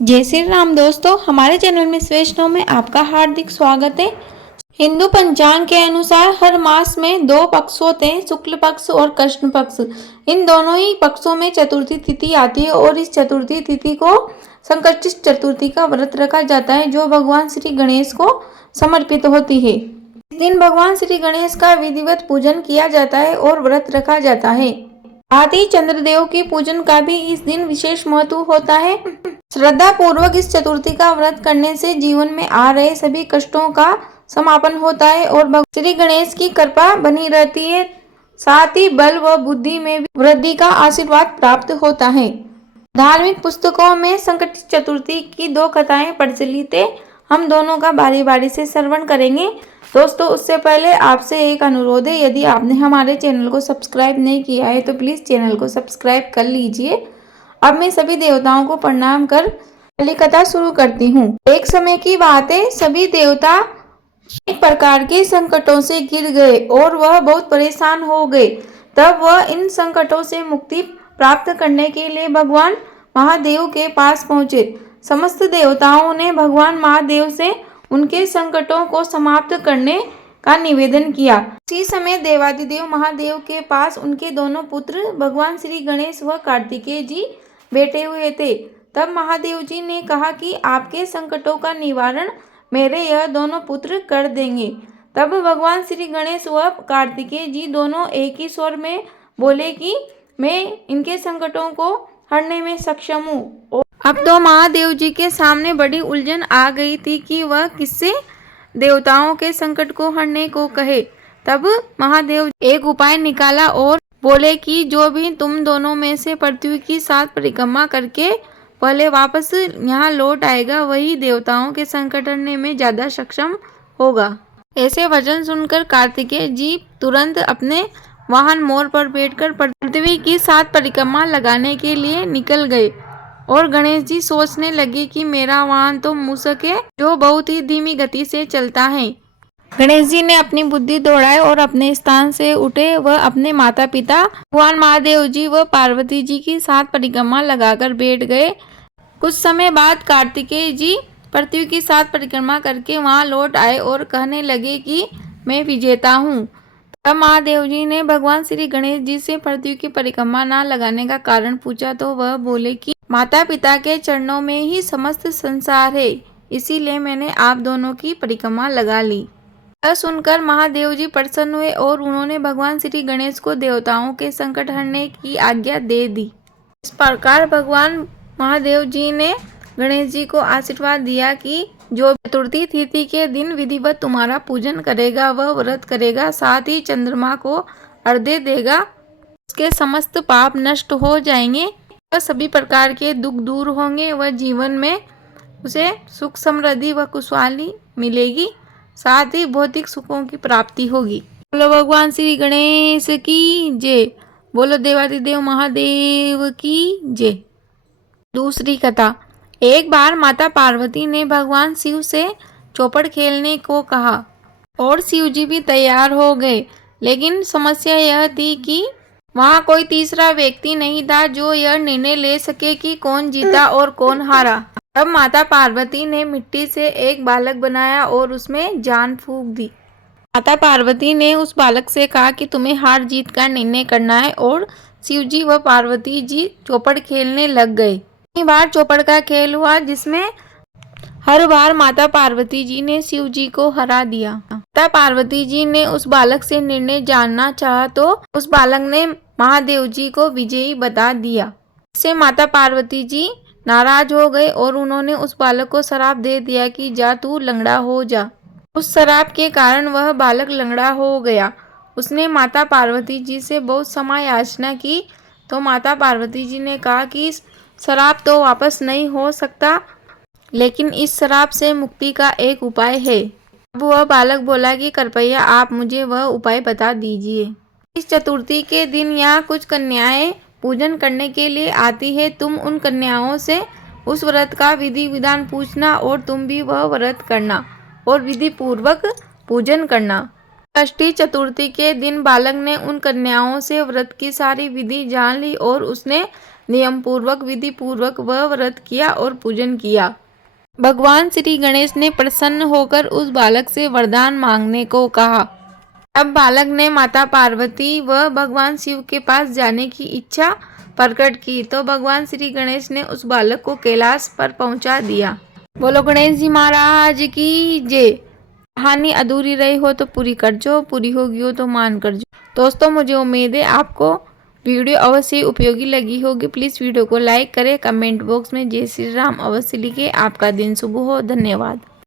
जय श्री राम दोस्तों, हमारे चैनल में वैष्णव में आपका हार्दिक स्वागत है। हिंदू पंचांग के अनुसार हर मास में दो पक्ष होते हैं, शुक्ल पक्ष और कृष्ण पक्ष। इन दोनों ही पक्षों में चतुर्थी तिथि आती है और इस चतुर्थी तिथि को संकष्टी चतुर्थी का व्रत रखा जाता है, जो भगवान श्री गणेश को समर्पित होती है। इस दिन भगवान श्री गणेश का विधिवत पूजन किया जाता है और व्रत रखा जाता है। आदि चंद्रदेव की पूजन का भी इस दिन विशेष महत्व होता है। श्रद्धा पूर्वक इस चतुर्थी का व्रत करने से जीवन में आ रहे सभी कष्टों का समापन होता है और भगवान श्री गणेश की कृपा बनी रहती है। साथ ही बल व बुद्धि में भी वृद्धि का आशीर्वाद प्राप्त होता है। धार्मिक पुस्तकों में संकट चतुर्थी की दो कथाएं प्रचलित है। हम दोनों का बारी बारी से श्रवण करेंगे। दोस्तों, उससे पहले आपसे एक अनुरोध है, यदि आपने हमारे चैनल को सब्सक्राइब नहीं किया है तो प्लीज चैनल को सब्सक्राइब कर लीजिए। अब मैं सभी देवताओं को प्रणाम कर पहली कथा शुरू करती हूँ। एक समय की बात है, सभी देवता एक प्रकार के संकटों से घिर गए और वह बहुत परेशान हो गए। तब वह इन संकटों से मुक्ति प्राप्त करने के लिए भगवान महादेव के पास पहुँचे। समस्त देवताओं ने भगवान महादेव से उनके संकटों को समाप्त करने का निवेदन किया। उसी समय देवादिदेव महादेव के पास उनके दोनों पुत्र भगवान श्री गणेश व कार्तिकेय जी बैठे हुए थे। तब महादेव जी ने कहा कि आपके संकटों का निवारण मेरे यह दोनों पुत्र कर देंगे। तब भगवान श्री गणेश व कार्तिकेय जी दोनों एक ही स्वर में बोले कि मैं इनके संकटों को हरने में सक्षम हूँ। अब तो महादेव जी के सामने बड़ी उलझन आ गई थी कि वह किससे देवताओं के संकट को हरने को कहे। तब महादेव एक उपाय निकाला और बोले कि जो भी तुम दोनों में से पृथ्वी की 7 परिक्रमा करके पहले वापस यहाँ लौट आएगा, वही देवताओं के संकट हरने में ज्यादा सक्षम होगा। ऐसे वचन सुनकर कार्तिकेय जी तुरंत अपने वाहन मोर पर बैठकर पृथ्वी की 7 परिक्रमा लगाने के लिए निकल गए। और गणेश जी सोचने लगे कि मेरा वाहन तो मूषक है, जो बहुत ही धीमी गति से चलता है। गणेश जी ने अपनी बुद्धि दौड़ाई और अपने स्थान से उठे। वह अपने माता पिता भगवान महादेव जी व पार्वती जी की 7 परिक्रमा लगाकर बैठ गए। कुछ समय बाद कार्तिकेय जी पृथ्वी की 7 परिक्रमा करके वहां लौट आए और कहने लगे कि मैं विजेता हूँ। तब महादेव जी ने भगवान श्री गणेश जी से पृथ्वी की परिक्रमा न लगाने का कारण पूछा तो वह बोले कि माता पिता के चरणों में ही समस्त संसार है, इसीलिए मैंने आप दोनों की परिक्रमा लगा ली। यह सुनकर महादेव जी प्रसन्न हुए और उन्होंने भगवान श्री गणेश को देवताओं के संकट हरने की आज्ञा दे दी। इस प्रकार भगवान महादेव जी ने गणेश जी को आशीर्वाद दिया कि जो चतुर्थी तिथि के दिन विधिवत तुम्हारा पूजन करेगा, वह व्रत करेगा, साथ ही चंद्रमा को अर्घ्य देगा, उसके समस्त पाप नष्ट हो जाएंगे, वह सभी प्रकार के दुख दूर होंगे, वह जीवन में उसे सुख समृद्धि व खुशहाली मिलेगी, साथ ही भौतिक सुखों की प्राप्ति होगी। बोलो भगवान श्री गणेश की जय। बोलो देवादिदेव महादेव की जय। दूसरी कथा। एक बार माता पार्वती ने भगवान शिव से चौपड़ खेलने को कहा और शिव जी भी तैयार हो गए, लेकिन समस्या यह थी कि वहाँ कोई तीसरा व्यक्ति नहीं था जो यह निर्णय ले सके कि कौन जीता और कौन हारा। तब माता पार्वती ने मिट्टी से एक बालक बनाया और उसमें जान फूंक दी। माता पार्वती ने उस बालक से कहा कि तुम्हें हार जीत का निर्णय करना है और शिव जी व पार्वती जी चौपड़ खेलने लग गए। कई बार चौपड़ का खेल हुआ, जिसमें हर बार माता पार्वती जी ने शिव जी को हरा दिया। माता पार्वती जी ने उस बालक से निर्णय जानना चाहा तो उस बालक ने महादेव जी को विजयी बता दिया। इससे माता पार्वती जी नाराज हो गए और उन्होंने उस बालक को श्राप दे दिया कि जा तू लंगड़ा हो जा। उस श्राप के कारण वह बालक लंगड़ा हो गया। उसने माता पार्वती जी से बहुत समय याचना की तो माता पार्वती जी ने कहा कि श्राप तो वापस नहीं हो सकता, लेकिन इस श्राप से मुक्ति का एक उपाय है। अब वह बालक बोला कि कृपया आप मुझे वह उपाय बता दीजिए। इस चतुर्थी के दिन यहाँ कुछ कन्याएं पूजन करने के लिए आती है। तुम उन कन्याओं से उस व्रत का विधि विधान पूछना और तुम भी वह व्रत करना और विधि पूर्वक पूजन करना। षष्ठी चतुर्थी के दिन बालक ने उन कन्याओं से व्रत की सारी विधि जान ली और उसने नियम पूर्वक विधि पूर्वक वह व्रत किया और पूजन किया। भगवान श्री गणेश ने प्रसन्न होकर उस बालक से वरदान मांगने को कहा। अब बालक ने माता पार्वती व भगवान शिव के पास जाने की इच्छा प्रकट की तो भगवान श्री गणेश ने उस बालक को कैलाश पर पहुंचा दिया। बोलो गणेश जी महाराज की जय। कहानी अधूरी रही हो तो पूरी कर जो, पूरी होगी हो तो मान कर जो। दोस्तों मुझे उम्मीद है आपको वीडियो अवश्य उपयोगी लगी होगी। प्लीज़ वीडियो को लाइक करें, कमेंट बॉक्स में जय श्री राम अवश्य लिखें। आपका दिन शुभ हो। धन्यवाद।